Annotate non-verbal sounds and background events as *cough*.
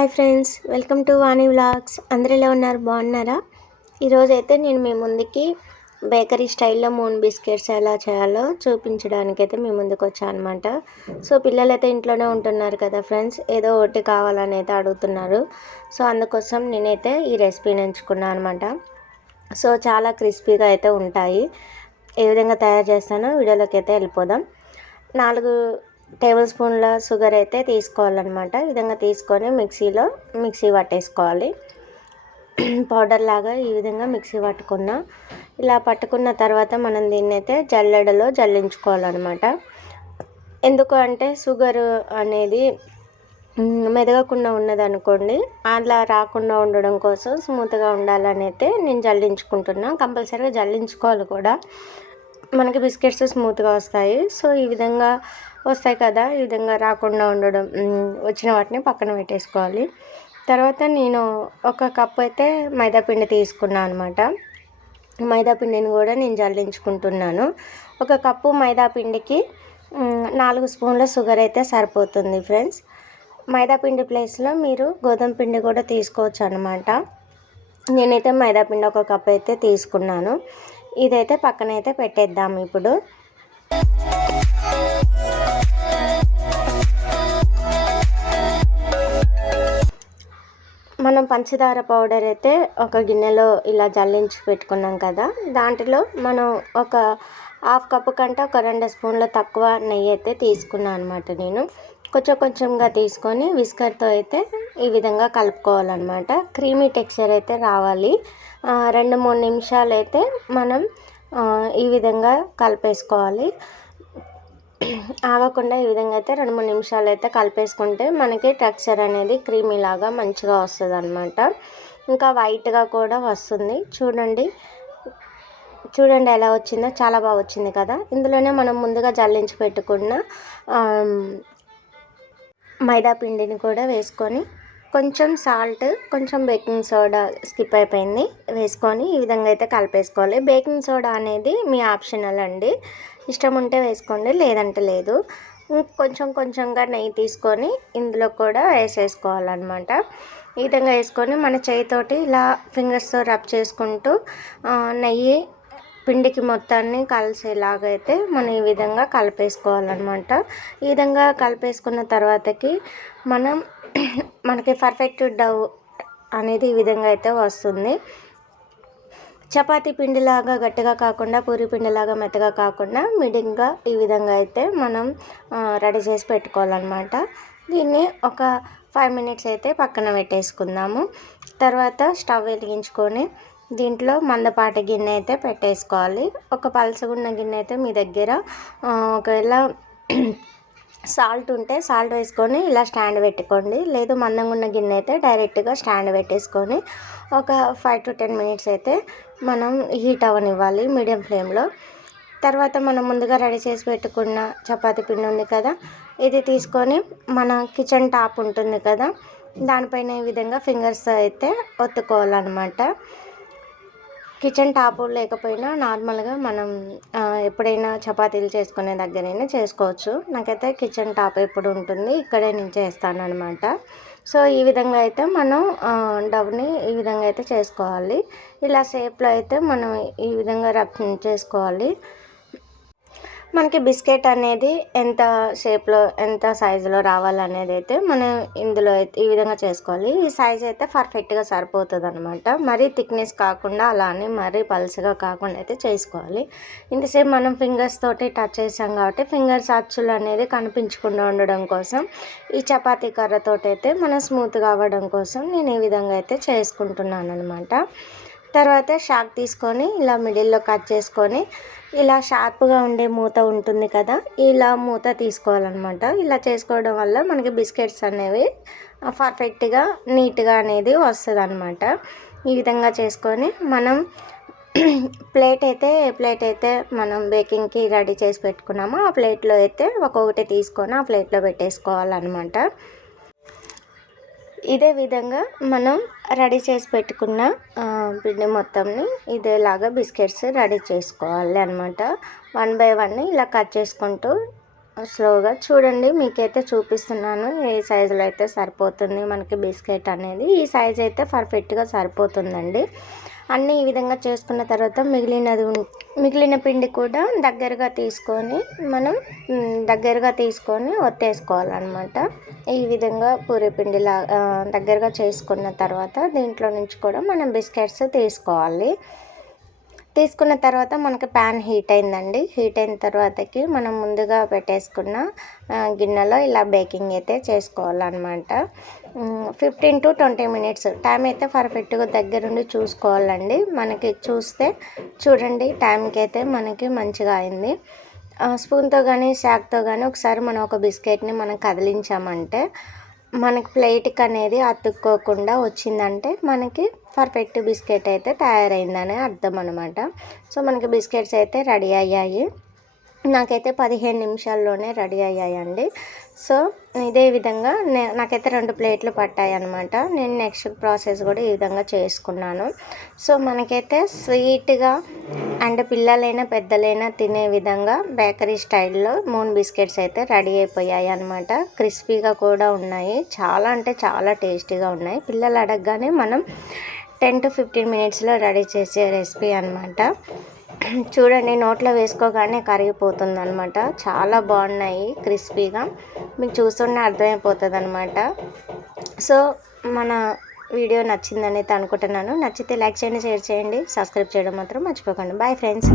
Hi friends welcome to Vani vlogs. అందరిలో ఉన్నారు? బాగున్నారా? ఈరోజు అయితే నేను మీ ముందుకి బేకరీ స్టైల్లో మూన్ బిస్కెట్స్ ఎలా చేయాలో చూపించడానికి అయితే మీ ముందుకు వచ్చాను అనమాట సో పిల్లలు అయితే ఇంట్లోనే ఉంటున్నారు కదా ఫ్రెండ్స్ ఏదో ఒకటి కావాలని అయితే అడుగుతున్నారు. సో అందుకోసం నేనైతే ఈ రెసిపీని ఎంచుకున్నాను అనమాట సో చాలా క్రిస్పీగా అయితే ఉంటాయి. ఏ విధంగా తయారు చేస్తానో వీడియోలోకి అయితే వెళ్ళిపోదాం. నాలుగు టేబుల్ స్పూన్ల షుగర్ అయితే తీసుకోవాలన్నమాట. ఈ విధంగా తీసుకొని మిక్సీలో మిక్సీ పట్టేసుకోవాలి. పౌడర్ లాగా ఈ విధంగా మిక్సీ పట్టుకున్న. ఇలా పట్టుకున్న తర్వాత మనం దీన్ని అయితే జల్లెడలో జల్లించుకోవాలన్నమాట. ఎందుకు అంటే షుగర్ అనేది మెదగకుండా ఉన్నదనుకోండి అలా రాకుండా ఉండడం కోసం స్మూత్గా ఉండాలని అయితే నేను జల్లించుకుంటున్నా. కంపల్సరీగా జల్లించుకోవాలి కూడా. మనకి బిస్కెట్స్ స్మూత్గా వస్తాయి. సో ఈ విధంగా వస్తాయి కదా ఈ విధంగా రాకుండా ఉండడం వచ్చిన వాటిని పక్కన పెట్టేసుకోవాలి. తర్వాత నేను ఒక కప్ అయితే మైదాపిండి తీసుకున్నాను అనమాట మైదాపిండిని కూడా నేను జల్లించుకుంటున్నాను. ఒక కప్పు మైదాపిండికి నాలుగు స్పూన్ల షుగర్ అయితే సరిపోతుంది ఫ్రెండ్స్. మైదాపిండి ప్లేస్లో మీరు గోధుమ పిండి కూడా తీసుకోవచ్చు అనమాట నేనైతే మైదాపిండి ఒక కప్ అయితే తీసుకున్నాను. ఇదైతే పక్కనైతే పెట్టేద్దాం ఇప్పుడు. మనం పంచదార పౌడర్ అయితే ఒక గిన్నెలో ఇలా జల్లించి పెట్టుకున్నాం కదా. దాంట్లో మనం ఒక హాఫ్ కప్పు కంటే ఒక రెండు స్పూన్ల తక్కువ నెయ్యి అయితే తీసుకున్నాను అనమాట నేను. కొంచెం కొంచెంగా తీసుకొని విస్కర్తో అయితే ఈ విధంగా కలుపుకోవాలన్నమాట. క్రీమీ టెక్స్చర్ అయితే రావాలి. రెండు మూడు నిమిషాలు అయితే మనం ఈ విధంగా కలిపేసుకోవాలి. ఆగకుండా ఈ విధంగా అయితే రెండు మూడు నిమిషాలు అయితే కలిపేసుకుంటే మనకి టెక్స్చర్ అనేది క్రీమీలాగా మంచిగా వస్తుంది అనమాట ఇంకా వైట్గా కూడా వస్తుంది. చూడండి. చూడండి ఎలా వచ్చిందో. చాలా బాగా వచ్చింది కదా. ఇందులోనే మనం ముందుగా జల్లించి పెట్టుకున్న మైదా పిండిని కూడా వేసుకొని కొంచెం సాల్ట్ కొంచెం బేకింగ్ సోడా స్కిప్ అయిపోయింది వేసుకొని ఈ విధంగా అయితే కలిపేసుకోవాలి. బేకింగ్ సోడా అనేది మీ ఆప్షనల్ అండి. ఇష్టం ఉంటే వేసుకోండి లేదంటే లేదు. కొంచెం కొంచెంగా నెయ్యి తీసుకొని ఇందులో కూడా వేసేసుకోవాలన్నమాట. ఈ విధంగా వేసుకొని మన చేయితోటి ఇలా ఫింగర్స్తో రబ్ చేసుకుంటూ నెయ్యి పిండికి మొత్తాన్ని కలిసేలాగైతే మనం ఈ విధంగా కలిపేసుకోవాలన్నమాట. ఈ విధంగా కలిపేసుకున్న తర్వాతకి మనం మనకి పర్ఫెక్ట్ డవ్ అనేది ఈ విధంగా అయితే వస్తుంది. చపాతీ పిండిలాగా గట్టిగా కాకుండా పూరి పిండిలాగా మెత్తగా కాకుండా మిడిల్గా ఈ విధంగా అయితే మనం రెడీ చేసి పెట్టుకోవాలన్నమాట. దీన్ని ఒక ఫైవ్ మినిట్స్ అయితే పక్కన పెట్టేసుకుందాము. తర్వాత స్టవ్ వెలిగించుకొని దీంట్లో మందపాటి గిన్నె అయితే పెట్టేసుకోవాలి. ఒక పలసగున్న గిన్నె అయితే మీ దగ్గర ఒకవేళ సాల్ట్ ఉంటే సాల్ట్ వేసుకొని ఇలా స్టాండ్ పెట్టుకోండి. లేదు మందంగా ఉన్న గిన్నె అయితే డైరెక్ట్గా స్టాండ్ పెట్టేసుకొని ఒక ఫైవ్ టు టెన్ మినిట్స్ అయితే మనం హీట్ అవ్వనివ్వాలి మీడియం ఫ్లేమ్లో. తర్వాత మనం ముందుగా రెడీ చేసి పెట్టుకున్న చపాతీ పిండి ఉంది కదా ఇది తీసుకొని మన కిచెన్ టాప్ ఉంటుంది కదా దానిపైన ఈ విధంగా ఫింగర్స్ అయితే ఒత్తుకోవాలన్నమాట. కిచెన్ టాప్ లేకపోయినా నార్మల్గా మనం ఎప్పుడైనా చపాతీలు చేసుకునే దగ్గరైనా చేసుకోవచ్చు. నాకైతే కిచెన్ టాప్ ఎప్పుడు ఉంటుంది ఇక్కడే నేను చేస్తాను అనమాట సో ఈ విధంగా అయితే మనం డవ్ని ఈ విధంగా అయితే చేసుకోవాలి. ఇలా షేప్లో అయితే మనం ఈ విధంగా రబ్ చేసుకోవాలి. మనకి బిస్కెట్ అనేది ఎంత షేప్లో ఎంత సైజులో రావాలనేది అయితే మనం ఇందులో అయితే ఈ విధంగా చేసుకోవాలి. ఈ సైజ్ అయితే పర్ఫెక్ట్గా సరిపోతుంది అనమాట మరీ థిక్నెస్ కాకుండా అలానే మరీ పల్సగా కాకుండా అయితే చేసుకోవాలి. ఇంతసేపు మనం ఫింగర్స్ తోటి టచ్ చేసాం కాబట్టి ఫింగర్స్ అచ్చులు అనేది కనిపించకుండా ఉండడం కోసం ఈ చపాతీ కర్రతోటి అయితే మనం స్మూత్గా అవ్వడం కోసం నేను ఈ విధంగా అయితే చేసుకుంటున్నాను అనమాట తర్వాత షాక్ తీసుకొని ఇలా మిడిల్లో కట్ చేసుకొని ఇలా షార్ప్గా ఉండే మూత ఉంటుంది కదా ఇలా మూత తీసుకోవాలన్నమాట. ఇలా చేసుకోవడం వల్ల మనకి బిస్కెట్స్ అనేవి పర్ఫెక్ట్గా నీట్గా అనేది వస్తుంది అనమాట ఈ విధంగా చేసుకొని మనం *clears throat* ప్లేట్ అయితే ఏ ప్లేట్ అయితే మనం బేకింగ్కి రెడీ చేసి పెట్టుకున్నామో. ఆ ప్లేట్లో అయితే ఒక్కొక్కటి తీసుకొని ఆ ప్లేట్లో పెట్టేసుకోవాలన్నమాట. ఇదే విధంగా మనం రెడీ చేసి పెట్టుకున్న పిండి మొత్తంని ఇదేలాగా బిస్కెట్స్ రెడీ చేసుకోవాలి అనమాట వన్ బై వన్ ఇలా కట్ చేసుకుంటూ స్లోగా చూడండి. మీకైతే చూపిస్తున్నాను ఏ సైజులో అయితే సరిపోతుంది మనకి బిస్కెట్ అనేది. ఈ సైజ్ అయితే పర్ఫెక్ట్గా సరిపోతుందండి. అన్నీ ఈ విధంగా చేసుకున్న తర్వాత మిగిలినది మిగిలిన పిండి కూడా దగ్గరగా తీసుకొని మనం దగ్గరగా తీసుకొని ఒత్తేసుకోవాలన్నమాట. ఈ విధంగా పూరి పిండిలా దగ్గరగా చేసుకున్న తర్వాత దీంట్లో నుంచి కూడా మనం బిస్కెట్స్ తీసుకోవాలి. తీసుకున్న తర్వాత మనకి ప్యాన్ హీట్ అయిందండి. హీట్ అయిన తర్వాతకి మనం ముందుగా పెట్టేసుకున్న గిన్నెలో ఇలా బేకింగ్ అయితే చేసుకోవాలన్నమాట. Fifteen to twenty minutes time అయితే పర్ఫెక్ట్గా దగ్గరుండి చూసుకోవాలండి. మనకి చూస్తే చూడండి టైంకి అయితే మనకి మంచిగా అయింది. స్పూన్తో కానీ శాక్తో కానీ ఒకసారి మనం ఒక బిస్కెట్ని మనం కదిలించామంటే మనకి ప్లేట్కి అనేది అతుక్కోకుండా వచ్చిందంటే మనకి పర్ఫెక్ట్ బిస్కెట్ అయితే తయారైందని అర్థం అనమాట సో మనకి బిస్కెట్స్ అయితే రెడీ అయ్యాయి. నాకైతే పదిహేను నిమిషాల్లోనే రెడీ అయ్యాయండి. సో ఇదే విధంగా నే నాకైతే రెండు ప్లేట్లు పట్టాయి అనమాట నేను నెక్స్ట్ ప్రాసెస్ కూడా ఈ విధంగా చేసుకున్నాను. సో మనకైతే స్వీట్గా అండ్ పిల్లలైనా పెద్దలైనా తినే విధంగా బేకరీ స్టైల్లో మూన్ బిస్కెట్స్ అయితే రెడీ అయిపోయాయి అనమాట క్రిస్పీగా కూడా ఉన్నాయి. చాలా అంటే చాలా టేస్టీగా ఉన్నాయి. పిల్లలు అడగగానే మనం టెన్ టు ఫిఫ్టీన్ మినిట్స్లో రెడీ చేసే రెసిపీ అనమాట చూడండి నోట్లో వేసుకోగానే కరిగిపోతుంది అనమాట చాలా బాగున్నాయి క్రిస్పీగా. మీకు చూస్తుంటే అర్థమైపోతుంది అనమాట సో మన వీడియో నచ్చిందని అనుకుంటున్నాను. నచ్చితే లైక్ చేయండి షేర్ చేయండి. సబ్స్క్రైబ్ చేయడం మాత్రం మర్చిపోకండి. Bye friends